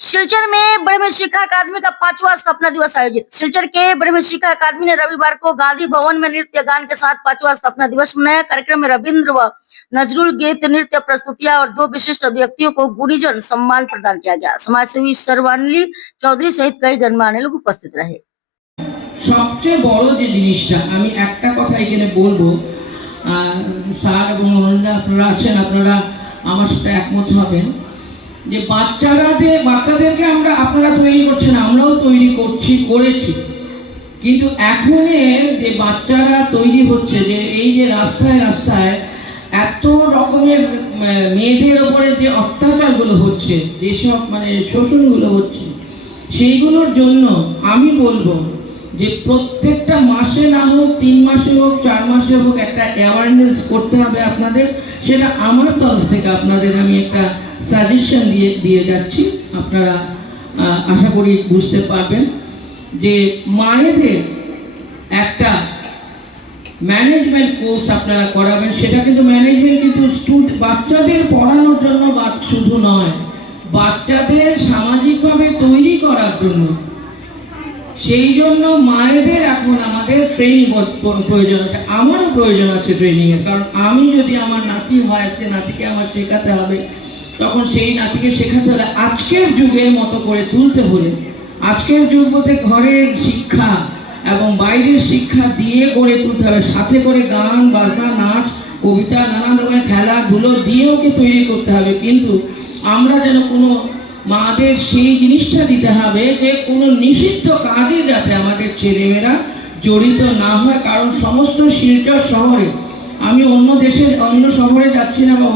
सिलचर में ब्रह्म शिक्षा अकादमी का 5वां स्थापना दिवस आयोजित। सिलचर के ब्रह्म शिक्षा अकादमी ने रविवार को गांधी भवन में नृत्य गान के साथ 5वां स्थापना दिवस मनाया। कार्यक्रम में रविंद्र व नजरुल गीत नृत्य प्रस्तुतियां और 2 विशिष्ट व्यक्तियों को गुणीजन सम्मान प्रदान किया गया। समाजसेवी सर्वानी चौधरी सहित कई गणमान्य लोग उपस्थित रहे। सबचेয়ে বড় যে জিনিসটা আমি একটা কথা এখানে বলবো, স্যার এবং অন্যরা আপনারা আছেন, আপনারা আমার সাথে একমত হবেন যে বাচ্চাদেরকে আপনারা তৈরি করছেন, আমরাও তৈরি করেছি, কিন্তু এখনের যে বাচ্চারা তৈরি হচ্ছে, যে এই যে রাস্তায় রাস্তায় এত রকমের মেয়েদের ওপরে যে অত্যাচারগুলো হচ্ছে, যেসব শোষণগুলো হচ্ছে, সেইগুলোর জন্য আমি বলবো যে প্রত্যেকটা মাসে না হোক, 3 মাসে হোক, 4 মাসে হোক, একটা অ্যাওয়ারনেস করতে হবে আপনাদের। সেটা আমার তরফ থেকে আপনাদের আমি একটা সাজেশন দিয়ে যাচ্ছি, আপনারা আশা করি বুঝতে পারবেন যে মায়েদের একটা ম্যানেজমেন্ট কোর্স আপনারা করাবেন। সেটা কিন্তু ম্যানেজমেন্ট কিন্তু বাচ্চাদের পড়ানোর জন্য শুধু নয়, বাচ্চাদের সামাজিকভাবে তৈরি করার জন্য। সেই জন্য মায়েদের এখন আমাদের ট্রেনিং প্রয়োজন আছে, আমারও প্রয়োজন আছে ট্রেনিংয়ের। কারণ আমি যদি আমার নাতি হয়, আজকে নাতিকে আমার শেখাতে হবে, তখন সেই নাতিকে শেখাতে হলে আজকের যুগের মতো করে তুলতে হলে, আজকের যুগ বলতে ঘরের শিক্ষা এবং বাইরের শিক্ষা দিয়ে গড়ে তুলতে হবে, সাথে করে গান বাজনা, নাচ, কবিতা, নানান রকমের খেলাধুলো দিয়ে ওকে তৈরি করতে হবে। কিন্তু আমরা যেন কোনো মাদের সেই জিনিসটা দিতে হবে যে কোনো নিষিদ্ধ কাজে যাতে আমাদের ছেলেমেয়েরা জড়িত না হয়। কারণ সমস্ত শিলচর শহরে, আমি অন্য শহরে যাচ্ছি না বা